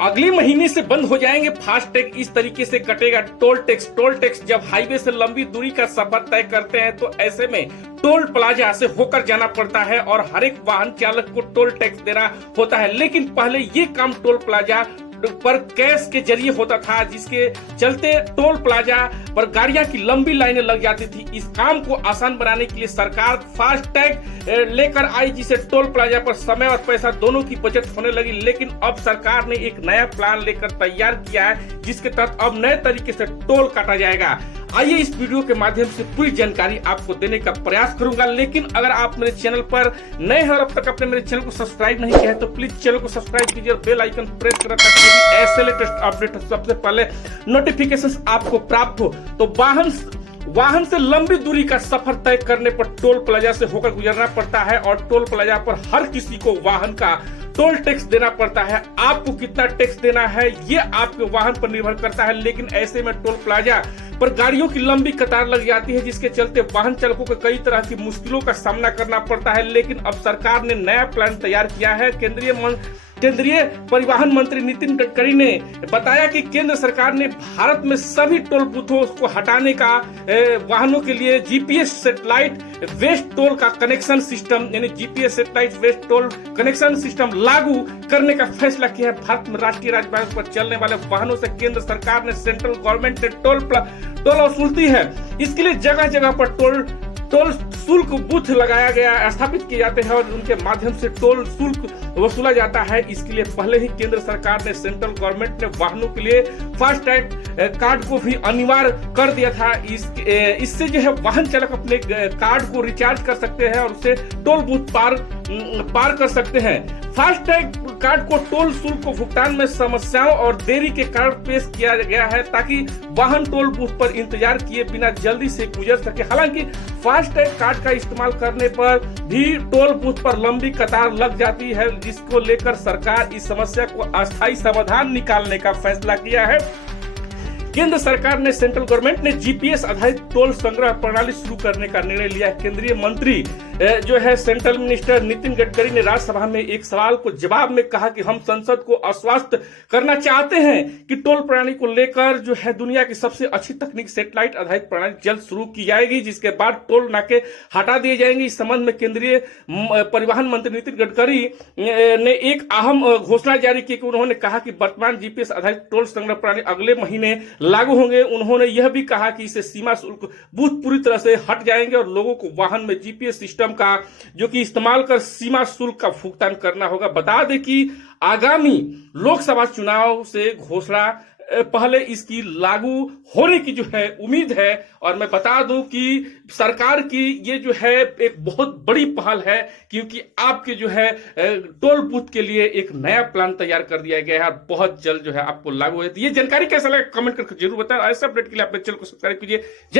अगले महीने से बंद हो जाएंगे फास्टैग। इस तरीके से कटेगा टोल टैक्स। जब हाईवे से लंबी दूरी का सफर तय करते हैं तो ऐसे में टोल प्लाजा से होकर जाना पड़ता है और हर एक वाहन चालक को टोल टैक्स देना होता है। लेकिन पहले ये काम टोल प्लाजा पर कैश के जरिए होता था, जिसके चलते टोल प्लाजा पर गाड़ियां की लंबी लाइनें लग जाती थी। इस काम को आसान बनाने के लिए सरकार फास्टैग लेकर आई, जिसे टोल प्लाजा पर समय और पैसा दोनों की बचत होने लगी। लेकिन अब सरकार ने एक नया प्लान लेकर तैयार किया है, जिसके तहत अब नए तरीके से टोल काटा जाएगा। आइए इस वीडियो के माध्यम से पूरी जानकारी आपको देने का प्रयास करूंगा। लेकिन अगर आप मेरे चैनल पर नए हैं और अब तक आपने मेरे चैनल को सब्सक्राइब नहीं किया है तो प्लीज चैनल को सब्सक्राइब कीजिए और बेल आइकन प्रेस करें ताकि ऐसे लेटेस्ट अपडेट सबसे पहले नोटिफिकेशंस आपको प्राप्त हो। तो वाहन से लंबी दूरी का सफर तय करने पर टोल प्लाजा से होकर गुजरना पड़ता है और टोल प्लाजा पर हर किसी को वाहन का टोल टैक्स देना पड़ता है। आपको कितना टैक्स देना है ये आपके वाहन पर निर्भर करता है। लेकिन ऐसे में टोल प्लाजा पर गाड़ियों की लंबी कतार लग जाती है, जिसके चलते वाहन चालकों को कई तरह की मुश्किलों का सामना करना पड़ता है। लेकिन अब सरकार ने नया प्लान तैयार किया है। केंद्रीय परिवहन मंत्री नितिन गडकरी ने बताया कि केंद्र सरकार ने भारत में सभी टोल बूथों को हटाने का वाहनों के लिए जीपीएस सैटेलाइट वेस्ट टोल का कनेक्शन सिस्टम यानी GPS satellite based toll connection system लागू करने का फैसला किया है। भारत में राष्ट्रीय राजमार्ग पर चलने वाले वाहनों से केंद्र सरकार ने सेंट्रल गवर्नमेंट से टोल वसूलती है। इसके लिए जगह जगह पर टोल शुल्क बूथ लगाया गया स्थापित किए जाते हैं और उनके माध्यम से टोल शुल्क वसूला जाता है। इसके लिए पहले ही केंद्र सरकार ने सेंट्रल गवर्नमेंट ने वाहनों के लिए फास्टैग कार्ड को भी अनिवार्य कर दिया था। इससे जो है वाहन चालक अपने कार्ड को रिचार्ज कर सकते हैं और उसे टोल बूथ पार कर सकते हैं। फास्टैग कार्ड को टोल शुल्क को भुगतान में समस्याओं और देरी के कारण पेश किया गया है ताकि वाहन टोल बूथ पर इंतजार किए बिना जल्दी से गुजर सके। हालांकि फास्टैग कार्ड का इस्तेमाल करने पर भी टोल बूथ पर लंबी कतार लग जाती है, जिसको लेकर सरकार इस समस्या को अस्थायी समाधान निकालने का फैसला किया है। केंद्र सरकार ने सेंट्रल गवर्नमेंट ने जीपीएस आधारित टोल संग्रह प्रणाली शुरू करने का निर्णय लिया है। केंद्रीय मंत्री जो है सेंट्रल मिनिस्टर नितिन गडकरी ने राज्यसभा में एक सवाल को जवाब में कहा कि हम संसद को आश्वस्त करना चाहते हैं कि टोल प्रणाली को लेकर जो है दुनिया की सबसे अच्छी तकनीक सैटेलाइट आधारित प्रणाली जल्द शुरू की जाएगी, जिसके बाद टोल नाके हटा दिए जाएंगे। इस संबंध में केंद्रीय परिवहन मंत्री नितिन गडकरी ने एक अहम घोषणा जारी की कि उन्होंने कहा कि वर्तमान जीपीएस आधारित टोल संग्रह प्रणाली अगले महीने लागू होंगे। उन्होंने यह भी कहा कि इससे सीमा शुल्क बूथ पूरी तरह से हट जाएंगे और लोगों को वाहन में जीपीएस सिस्टम का जो कि इस्तेमाल कर सीमा शुल्क का भुगतान करना होगा। बता दें कि आगामी लोकसभा चुनाव से घोषणा पहले इसकी लागू होने की जो है उम्मीद है। और मैं बता दूं कि सरकार की ये जो है एक बहुत बड़ी पहल है, क्योंकि आपके जो है टोल बूथ के लिए एक नया प्लान तैयार कर दिया गया है और बहुत जल्द जो है आपको लागू है। तो ये जानकारी कैसा लगा कमेंट करके जरूर बताएं। ऐसे अपडेट के लिए अपने चैनल को सब्सक्राइब कीजिए।